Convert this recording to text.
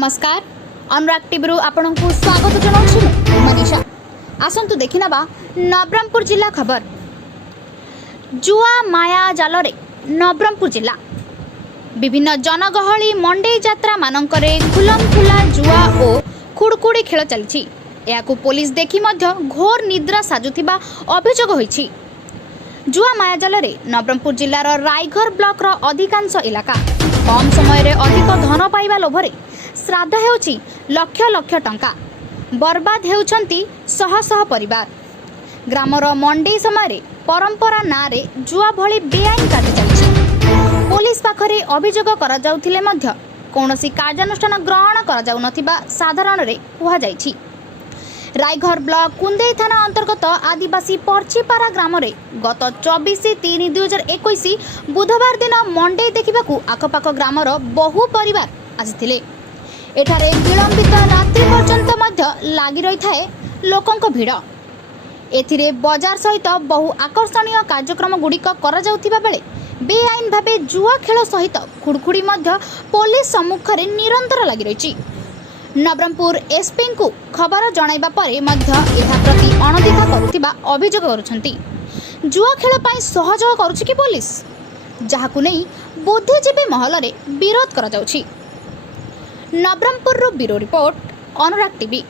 नमस्कार अनुराग टीवी आपन को स्वागत जनाऊँ मनीषा। आसतु देखना नवरंगपुर जिला खबर। जुआ माया जाल रे नवरंगपुर जिला विभिन्न जनगहली मंडे यात्रा मानकरे खुलम खुला जुआ और खुड़कुड़ी खेल चली। पुलिस देखि मध्य घोर निद्रा साजुथिबा अभियोग होईछि। जुआ माया जाल रे नवरंगपुर जिलार रायघर ब्लॉक रो अधिकांश इलाका कम समय रे अधिक धन पाइबा लोभरे श्राद्ध हेउछि लक्ष लक्ष टंका बर्बाद हेउछंती शह शह परिवार। ग्रामर मंडे समय परंपरा ना रे जुआ भली बेआईन कार्य चली। पुलिस पाखरे अभियोग करा जाउथिले मध्य कोनोसी कार्यानुष्ठान ग्रहण करा जाउ नथिबा साधारण रे कुहा जाइछि। रायघर ब्लॉक कुंदेई थाना अंतर्गत आदिवासी पर्चीपारा ग्राम रे गत 24/3/2021 बुधवार दिन मंडे देखिबाकू आखपाख ग्रामर बहु परिवार आसिथिले। एठारे विलंबित रात्रि पर्यंत मध्य लागि रही थाए लोकंक भिड़। एथिरे बाजार सहित बहु आकर्षणीय कार्यक्रम गुड़िक करा जाउथिबा बेले बेआईन भावे जुआ खेल सहित खुड़खुड़ी मध्य पुलिस सम्मुख रे निरंतर लागि रहिछि। नवरंगपुर एसपी को खबर जणाइबा परे मध्य एहा प्रति अणदेखा करुथिबा अभियोग करुछंती। जुआ खेल पाई सहयोग करुछि कि पुलिस, जहाकु नै बुद्धिजीवी महल रे विरोध करा जाउछि। नवरंगपुर रो ब्यूरो रिपोर्ट अनुराग टीवी।